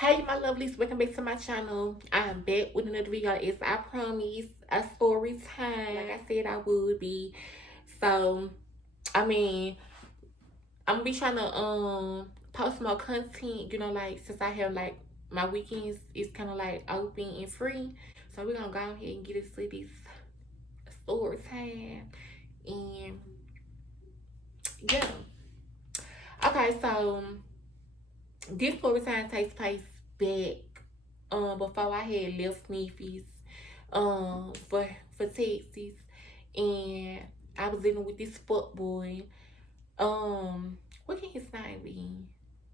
Hey my lovelies, welcome back to my channel. I'm back with another video. It's, I promise, a story time, like I said I would be. So I'm gonna be trying to post more content, like since I have like my weekends is kind of like open and free. So we're gonna go ahead and get into this story time. And yeah, okay, so this story time takes place back before I had left Memphis for Texas, and I was dealing with this fuck boy. What can his name be?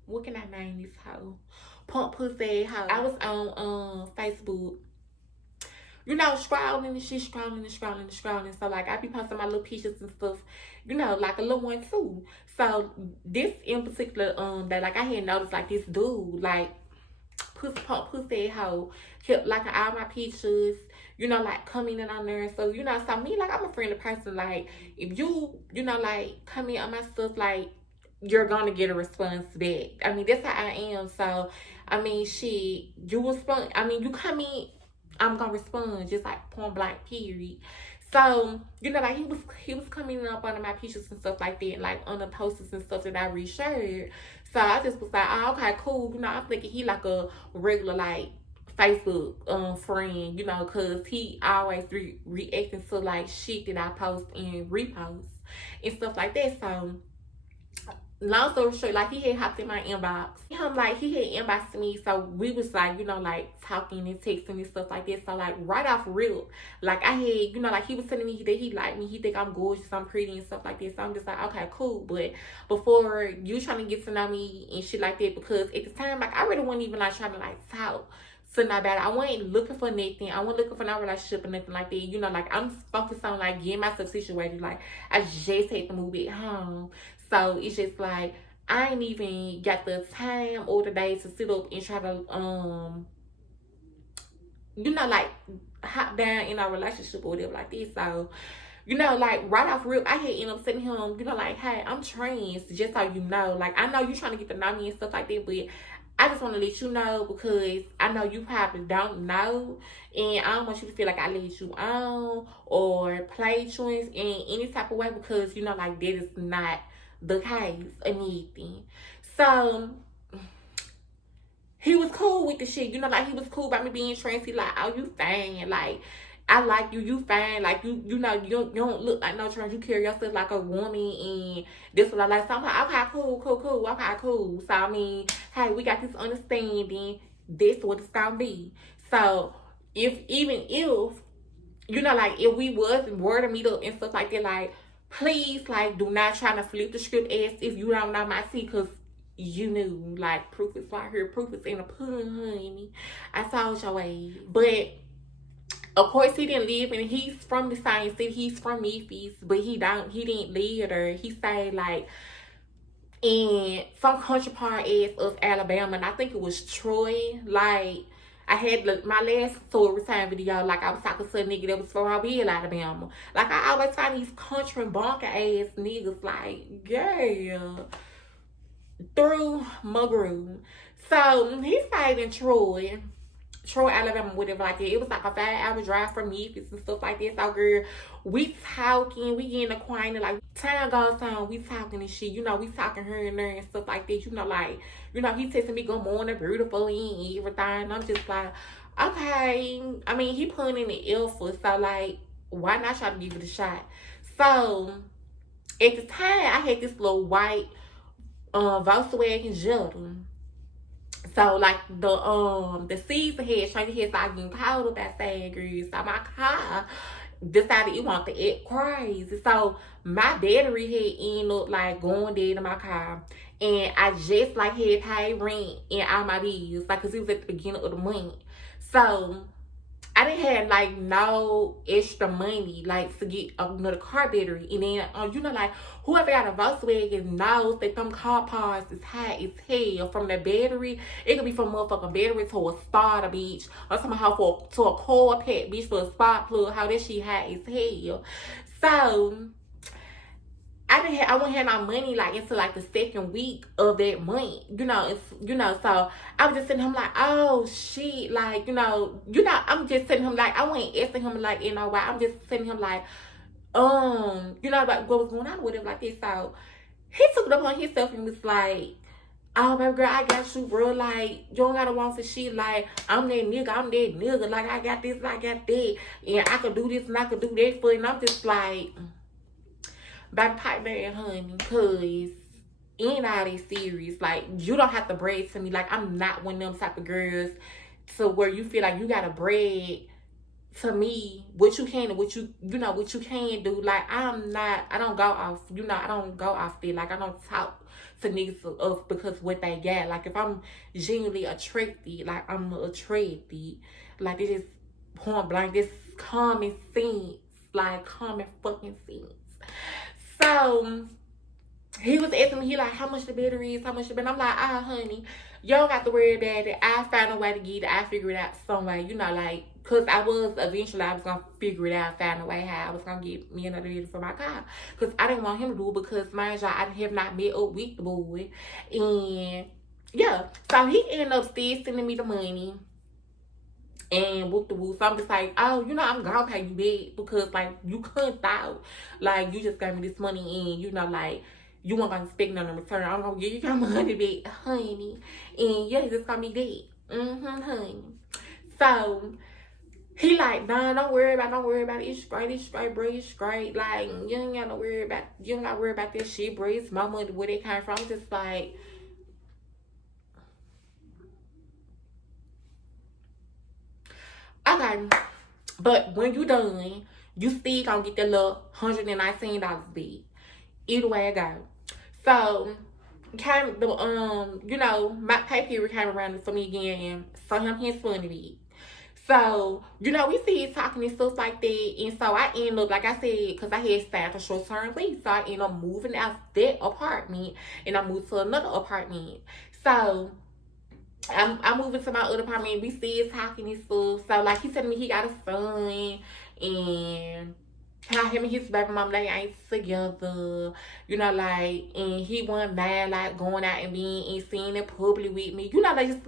What can I name this hoe? Pump pussy hoe. I was on Facebook, scrolling and shit, scrolling. So like I be posting my little pictures and stuff, like a little one too. So this in particular, that like I had noticed like this dude, like pussy hoe, kept liking all my pictures, like coming in on there and stuff, so me, like I'm a friendly person, like if you, like come in on my stuff, like you're gonna get a response back. I mean, that's how I am. So I mean, shit, you respond, I mean, you come in, I'm gonna respond, just like point blank, period. So, like he was coming up under my pictures and stuff like that, like on the posters and stuff that I reshared. So I just was like, oh, okay, cool. I'm thinking he like a regular like Facebook friend, cause he always reacting to like shit that I post and repost and stuff like that. So long story short, like he had hopped in my inbox. He had inboxed me, so we was like, like talking and texting and stuff like that. So like right off rip, like I had, like he was telling me that he liked me, he think I'm gorgeous, I'm pretty and stuff like that. So I'm just like, okay, cool. But before you trying to get to know me and shit like that, because at the time, like I really wasn't even like trying to like talk to nobody. I wasn't looking for nothing. I wasn't looking for no relationship or nothing like that. Like I'm focused on like getting myself situated. Like I just had to move it home. So it's just like I ain't even got the time or the day to sit up and try to like hop down in our relationship or whatever like this. So, like right off rip, I had ended up sending him, like, hey, I'm trans, just so you know. Like I know you trying to get to know me and stuff like that, but I just want to let you know because I know you probably don't know, and I don't want you to feel like I let you on or play truants in any type of way, because like that is not the case or anything. So he was cool with the shit, like he was cool about me being trans. He like, oh, you fine, like I like you, you fine, like you don't look like no trans, you carry yourself like a woman, and this what I like. So I'm like, okay, cool, okay, cool. So I mean, hey, we got this understanding, this what it's gonna be. So if like if we were to meet up and stuff like that, like please, like, do not try to flip the script as if you don't know my tea, because you knew, like, proof is right here, proof is in the pudding, honey. I told your way. But of course he didn't live, and he's from the same city, he's from Memphis, but he didn't live there. He stayed like in some country part of Alabama, and I think it was Troy. Like I had my last story time video, like I was talking to a nigga that was from Mobile, Alabama. Like I always find these country bunker ass niggas, like, yeah, through my groove. So he stayed in Troy, Alabama, whatever like that. It was like a 5-hour drive from Memphis and stuff like that. So girl, we talking, we getting acquainted, like time goes on, we talking and shit, we talking here and there and stuff like that, like, he texting me good morning, beautiful, and everything. I'm just like, okay. I mean, he putting in the effort, so like, why not try to give it a shot? So at the time, I had this little white Volkswagen Jetta. So like the season had changed, had started getting cold up outside, girl. So my car decided it wanted to act crazy. So my battery had ended up like going dead in my car, and I just like had paid rent and all my bills, like, cause it was at the beginning of the month. So I didn't have like no extra money like to get another car battery. And then like whoever got a Volkswagen knows that them car parts is high as hell from the battery. It could be from motherfucking battery to a starter, bitch, or somehow to a core pack, bitch, for a spark plug. How that shit high as hell. So I wouldn't have no money like until like the second week of that month. So I was just sitting him like, oh shit, like, I'm just sitting him like I wasn't asking him like, why. I'm just sitting him like, like what was going on with him like this. So he took it upon himself and was like, oh, baby girl, I got you, bro. Like, you don't gotta want some shit. Like, I'm that nigga. Like, I got this, I got that. And I could do this and I could do that for you. And I'm just like, baby, pipe down, honey. Because in all these series, like, you don't have to brag to me. Like, I'm not one of them type of girls to where you feel like you gotta brag to me what you can and what you can do. Like, I don't go off, I don't go off there. Like, I don't talk to niggas of because what they got. Like, if I'm genuinely attracted, like, I'm attracted. Like, it is point blank, this common sense. Like, common fucking sense. So he was asking me, he like, how much the battery is, how much the battery. I'm like, honey, you don't have to worry about it. I find a way to get it. I figure it out some way, like, because I was going to figure it out, find a way how I was going to get me another battery for my car. Because I didn't want him to do it because, mind y'all, I have not met up with the boy. And, yeah. So he ended up still sending me the money. And whoop the whoop. So I'm just like, oh, I'm gonna pay you back because, like, you couldn't out. Like, you just gave me this money and, like, you weren't gonna expect nothing in return. I'm gonna give you your money back, honey. And yeah, just call me that. Honey. So he like, nah, don't worry about it. It's straight, bro. It's straight. Like, you ain't gotta worry about that shit, bro. It's my money, where it came from. I'm just like, okay, but when you done, you still gonna get that little $119 back. Either way I go. So my pay period came around for me again, and so him his funny bit. So, we see talking and stuff like that. And so I end up, like I said, because I had signed a short-term lease. So I end up moving out that apartment and I moved to another apartment. So I'm moving to my other apartment. We still talking and stuff. So, like, he telling me he got a son and how him and his baby mom, they ain't together, like, and he wasn't mad, like, going out and being and seeing in public with me. They just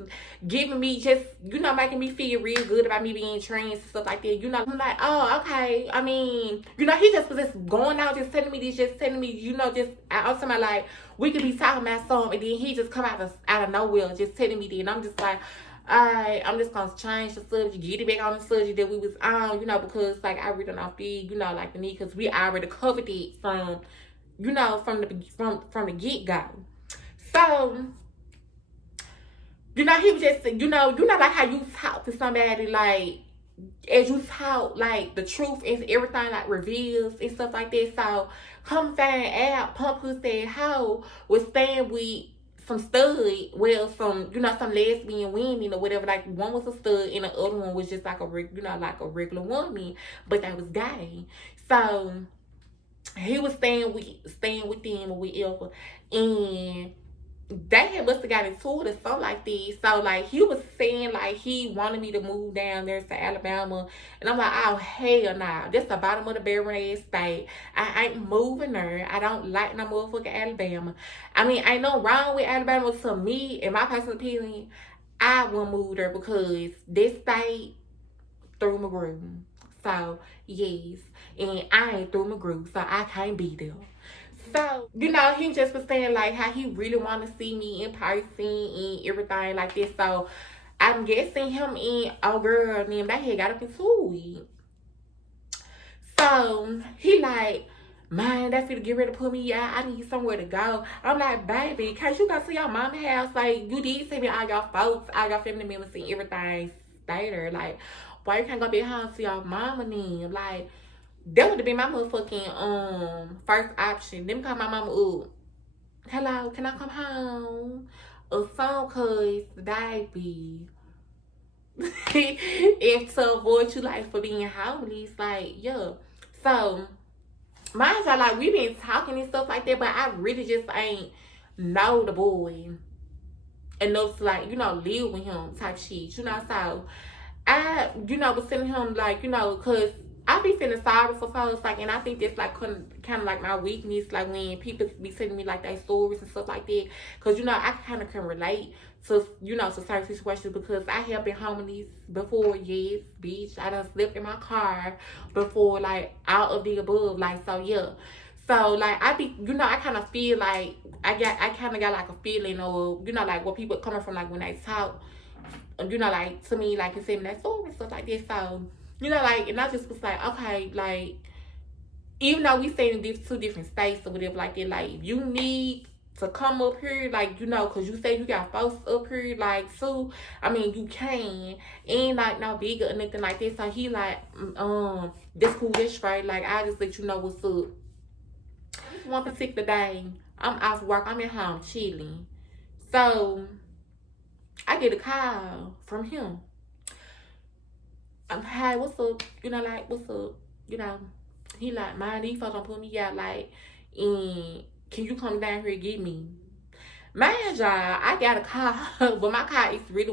giving me just, making me feel real good about me being trans and stuff like that. I'm like, oh, okay. I mean, he just was just going out, just telling me this, just telling me, just out to my, like, we could be talking about something, and then he just come out of nowhere, just telling me that, and I'm just like, alright, I'm just gonna change the subject, get it back on the subject that we was on, because, like, I really don't feel, like, the need, because we already covered it from, from the get-go. So, he was just, like how you talk to somebody, like, as you talk, like, the truth is everything, like, reveals and stuff like that. So, come find out, Pump Who said how was staying with some some lesbian women or whatever. Like, one was a stud and the other one was just like a regular woman, but they was gay. So he was staying with them or whatever, and they must have got into it or something like this. So, like, he was saying, like, he wanted me to move down there to Alabama. And I'm like, oh, hell nah. That's the bottom of the barrel ass state. I ain't moving there. I don't like no motherfucking Alabama. I mean, ain't no wrong with Alabama. To me, in my personal opinion, I wouldn't move there because this state through my groove. So, yes. And I ain't through my groove, so I can't be there. So, he just was saying, like, how he really want to see me in person and everything like this. So, I'm guessing him and a girl named that had got up into it. So, he like, man, that's finna get ready to put me out. I need somewhere to go. I'm like, baby, can't you go see your mama house? Like, you did see me, all your folks, all your family members and everything stay there. Like, why you can't go back home to your mama then? Like, that would have been my motherfucking first option. Them call my mama up. Hello, can I come home? Or some, cause baby. If to avoid you, like, for being homeless, like, yeah. So, mind y'all, like, we been talking and stuff like that, but I really just ain't know the boy enough to, like, live with him type shit, So I, was telling him, like, cause I be feeling sorry for folks, like, and I think that's like kind of like my weakness, like when people be sending me like their stories and stuff like that, because I kind of can relate to to certain situations because I have been homeless before. Yes, bitch, I done slept in my car before, like all of the above, like so yeah. So like I be, I kind of feel like I kind of got like a feeling of like what people coming from, like when they talk, like to me, like and send me that story and stuff like that. So like, and I just was like, okay, like even though we stay in these two different states or whatever like that, like if you need to come up here, like because you say you got folks up here, like so I mean you can, ain't like no bigger or nothing like that. So he like that's cool, that's right, like I just let you know what's up. One particular day, I'm off work, I'm at home chilling, so I get a call from him. I'm hi, what's up? Like what's up? He like, man, these folks don't put me out, like, and can you come down here and get me? Man, y'all, I got a car, but my car really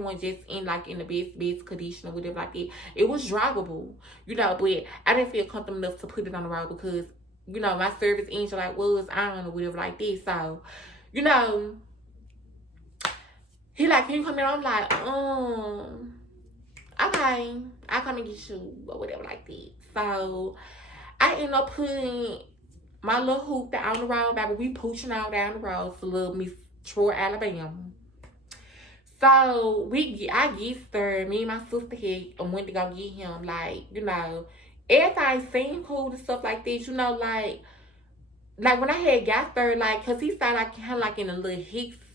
went just in like in the best condition or whatever like that. It was drivable, but I didn't feel comfortable enough to put it on the road because, my service engine like was on or whatever like this. So, he like, can you come in? I'm like, okay, I'll come and get you or whatever like that. So I end up putting my little hoop down the road, baby. We pushing all down the road to little Miss Troy, Alabama. So I get there. Me and my sister here and went to go get him. Like, everything seemed cool and stuff like this. Like when I had got there, like, cause he started like kind of like in a little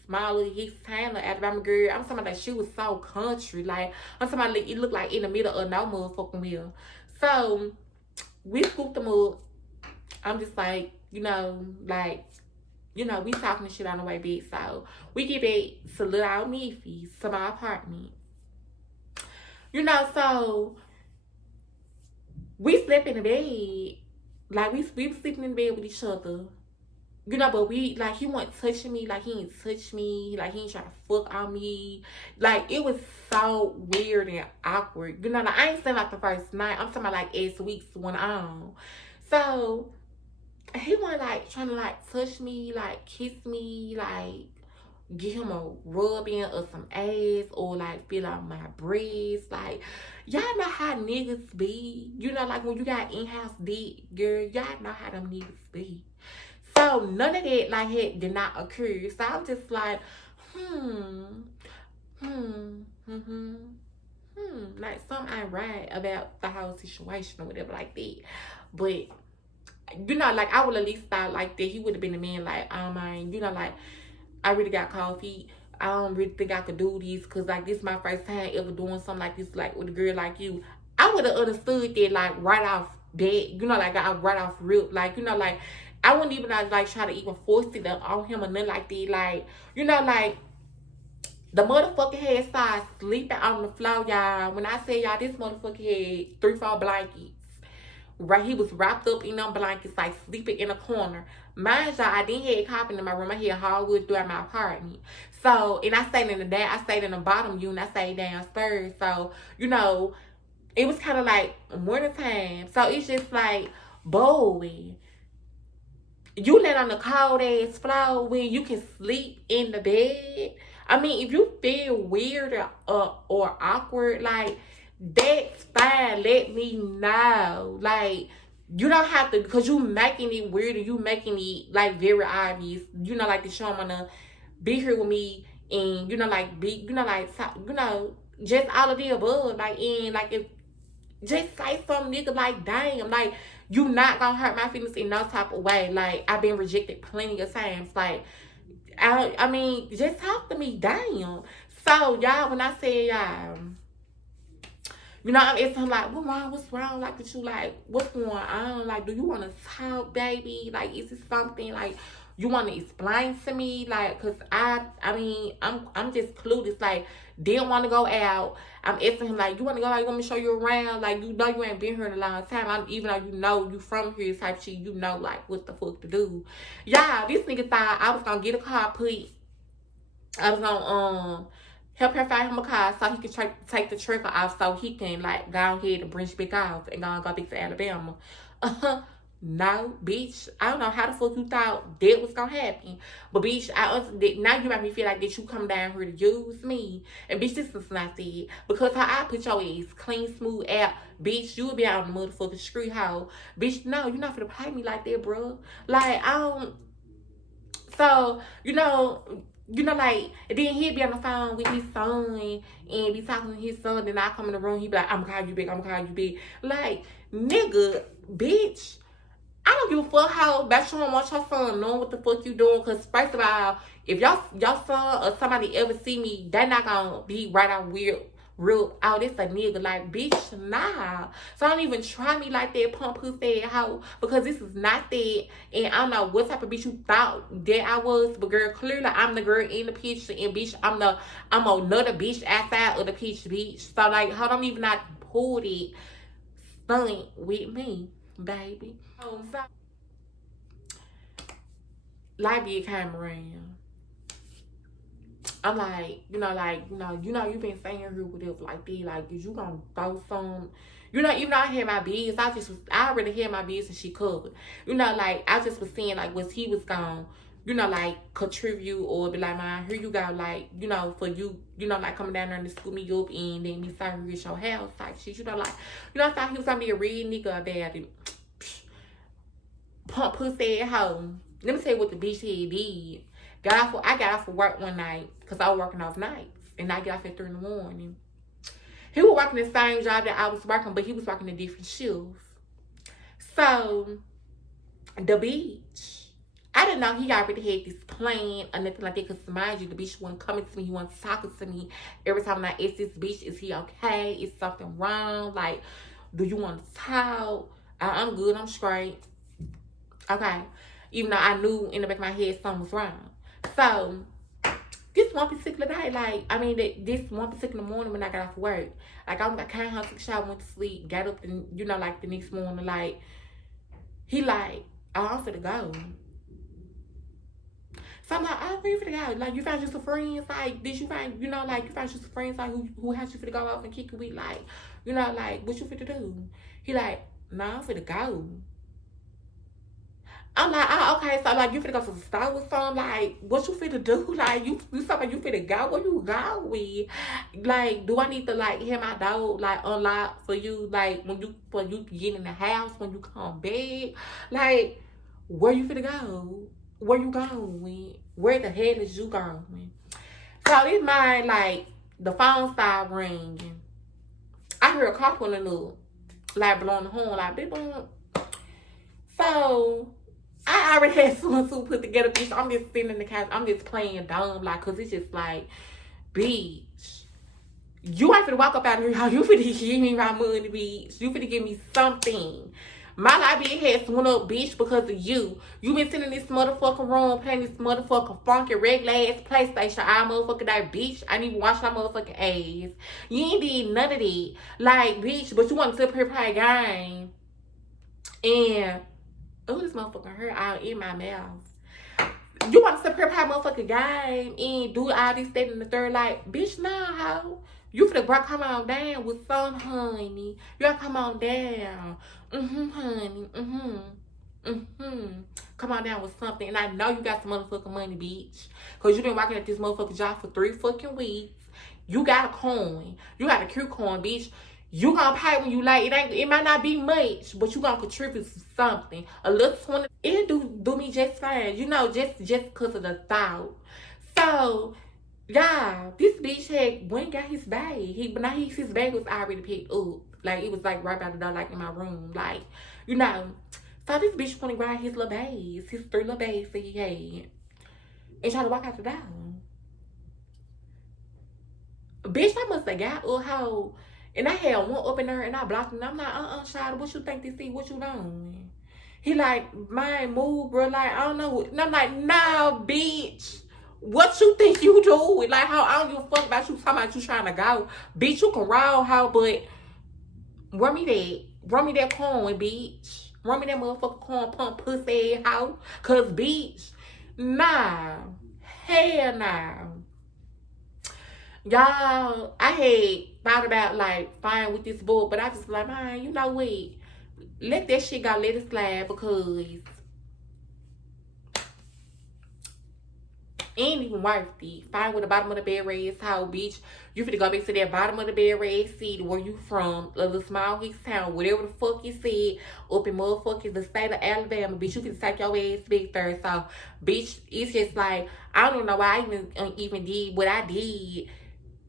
small little Hicks town, little Alabama girl. I'm talking about like she was so country. Like I'm talking about like, it looked like in the middle of no motherfucking wheel. So we scooped them up. I'm just like, like, we talking shit on the way back. So we get back to little old Memphis, to my apartment. So we slept in the bed. Like we were sleeping in the bed with each other. But we, like, he wasn't touching me. Like, he ain't touch me. Like, he ain't trying to fuck on me. Like, it was so weird and awkward. Like, I ain't saying, like, the first night. I'm talking about, like, as weeks went on. So, he wasn't, like, trying to, like, touch me, like, kiss me, like, give him a rub in of some ass or, like, feel on my breast. Like, y'all know how niggas be. Like, when you got in-house dick, girl, y'all know how them niggas be. So none of that like did not occur. So I'm just like, like something ain't right about the whole situation or whatever like that. But like I would at least thought like that he would have been a man like, oh man, like I really got cold feet. I don't really think I could do this because like this is my first time ever doing something like this, like with a girl like you. I would have understood that like right off bat, like I right off rip, like like I wouldn't even like try to even force it on him or nothing like that. Like, like the motherfucker had started sleeping on the floor, y'all. When I say y'all, this motherfucker had 3-4 blankets. Right, he was wrapped up in them blankets, like sleeping in a corner. Mind y'all, I didn't have carpet in my room. I had hardwood throughout my apartment. So, and I stayed in the bottom unit. I stayed downstairs. So, it was kind of like morning time. So it's just like, boy, you let on the cold ass floor when you can sleep in the bed. I mean, if you feel weird or awkward, like, that's fine. Let me know. Like, you don't have to, because you making it weird and you making it, like, very obvious. Like, to show them to be here with me and, like, be, like, just all of the above. Like, and, like, if, just say some nigga, like, damn, like, you not gonna hurt my feelings in no type of way. Like, I've been rejected plenty of times. Like, I mean, just talk to me, damn. So, y'all, when I say, y'all, I'm asking him, like, what's wrong? Like, with you, like, what's going on? Like, do you want to talk, baby? Like, is it something, like, you want to explain to me? Like, because I mean, I'm just clueless. Like, didn't want to go out. I'm asking him, like, you want to go out? You want me to show you around? Like, you ain't been here in a long time. Even though you from here type shit, like, what the fuck to do. Yeah, this nigga thought I was going to get a car put. I was going to, help her find him a car so he can take the trigger off so he can like go ahead and bring back off and go back to Alabama. No, bitch. I don't know how the fuck you thought that was gonna happen. But bitch, now you make me feel like that you come down here to use me. And bitch, this is not it. Because how I put your ass clean, smooth out, bitch, you will be out on the motherfucking street hoe. Bitch, no, you're not gonna play me like that, bro. Like, I don't. So, like, then he'd be on the phone with his son and be talking to his son, then I come in the room, he'd be like, I'm gonna call you back, I'm gonna call you back. Like, nigga, bitch, I don't give a fuck how about you don't want your son knowing what the fuck you doing. Cause first of all, if your son or somebody ever see me, they not gonna be right out weird, real out. It's a nigga. Like, bitch, nah. So don't even try me like that, pump pussy hoe, because this is not that. And I don't know what type of bitch you thought that I was, but girl, clearly I'm the girl in the picture, and bitch, I'm another bitch outside of the picture, bitch. So like, how don't even not pull it stunt with me, baby. So, like be came around. I'm like, you've been saying here whatever like that. Like, is you gonna throw some? Even though I had my business, I already had my business she covered. Like I just was saying like was he was gonna, like contribute or be like, man, here you go, like, for you, like coming down there and scoop me up and then me serving at your house type shit. Like, I thought he was gonna be a real nigga about it. Pump pussy at home. Let me tell you what the bitch head did. I got off for work one night because I was working off nights. And I get off at 3 in the morning. He was working the same job that I was working, but he was working a different shift. So, the bitch, I didn't know he already had this plan or nothing like that. Because mind you, the bitch wasn't coming to me. He wasn't talking to me. Every time I asked this bitch, is he okay? Is something wrong? Like, do you want to talk? I'm good. I'm straight. Okay. Even though I knew in the back of my head something was wrong. So, this one particular day, this one particular morning when I got off work, like, I came home, took a shower, went to sleep, got up, and, like, the next morning, like, he like, oh, I'm finna go. So I'm like, oh, where you finna go? Like, you found you some friends? Like, did you find, you found you some friends, like, who had you finna go off and kick it with? Like, like, what you finna do? He like, nah, I'm finna go. I'm like, oh, okay, so, like, you finna go to the store with something? Like, what you finna do? Like, you something you finna go? Where you go with? Like, do I need to, like, hear my door, like, unlock for you, like, when you get in the house, when you come back? Like, where you finna go? Where you going? Where the hell is you going? So, this mind, like, the phone started ringing. I heard a car pulling up, like, blowing the horn, like, beep, boom. So, I already had someone to put together, bitch. I'm just sitting in the couch. I'm just playing dumb, like, cause it's just like, bitch, you ain't finna walk up out of here. How you finna give me my money, bitch? You finna give me something. My life had swung up, bitch, because of you. You been sitting in this motherfucking room playing this motherfucking funky regular ass PlayStation all motherfucking day, bitch. I didn't even wash my motherfucking ass. You ain't did none of that, like, bitch. But you want to sit up here play a game, and oh, this motherfucker hurt out in my mouth. You want to sit here play a motherfucking game and do all this, that, and the third, like, bitch, nah, hoe. You finna come on down with some, honey. You gotta come on down. Honey. Come on down with something. And I know you got some motherfucking money, bitch. Because you been working at this motherfucking job for 3 fucking weeks. You got a coin. You got a cute coin, bitch. You gonna pay when you like. It might not be much, but you gonna contribute to something. A little 20. It do me just fine. Just because of the thought. So, yeah, this bitch had went and got his bag. His bag was already picked up. Like, it was like right by the door, like in my room. Like, So this bitch went and grabbed his little bags, his 3 little bags that he had, and tried to walk out the door. Bitch, I must have got up how. And I had one up in there and I blocked him. I'm like, child, what you think this is? What you doing? He like, man, move, bro. Like, I don't know. And I'm like, nah, bitch. What you think you doing? Like, how I don't give a fuck about you talking about you trying to go. Bitch, you can ride how, but run me that coin, bitch. Run me that motherfucking corn pump pussy hoe. Cause, bitch, nah. Hell nah. Y'all, I had thought about like fine with this book, but I just like, man, you know what? Let that shit go, let it slide, because ain't even worth it. Fine with the bottom of the bed raised hoe, bitch. You finna go back to that bottom of the bed raised city where you from, a little small East town, whatever the fuck you said, up in motherfucking the state of Alabama, bitch. You finna take your ass back there. So, bitch, it's just like, I don't know why I even did what I did.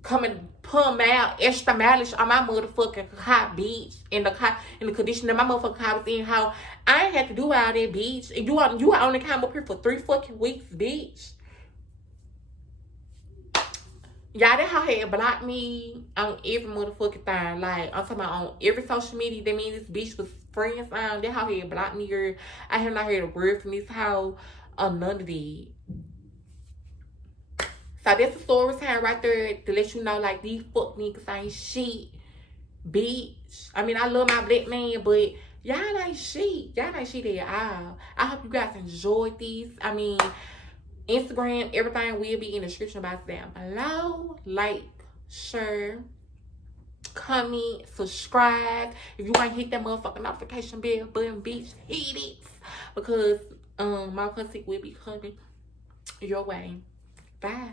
Come and pump out extra mileage on my motherfucking car, bitch. In the condition that my motherfucking car was in, how I ain't had to do all that, bitch. And you only came up here for 3 fucking weeks, bitch. Y'all, that how had blocked me on every motherfucking thing. Like, I'm talking about on every social media. That means this bitch was friends on. That how had blocked me here. I have not heard a word from this hoe or none of that. So that's the story time right there to let you know, like, these fuck niggas ain't shit, bitch. I mean, I love my black man, but y'all ain't shit. Y'all ain't shit at all. I hope you guys enjoyed this. I mean, Instagram, everything will be in the description box down below. Like, share, comment, subscribe. If you want to hit that motherfucking notification bell button, bitch, hit it. Because my content will be coming your way. Bye.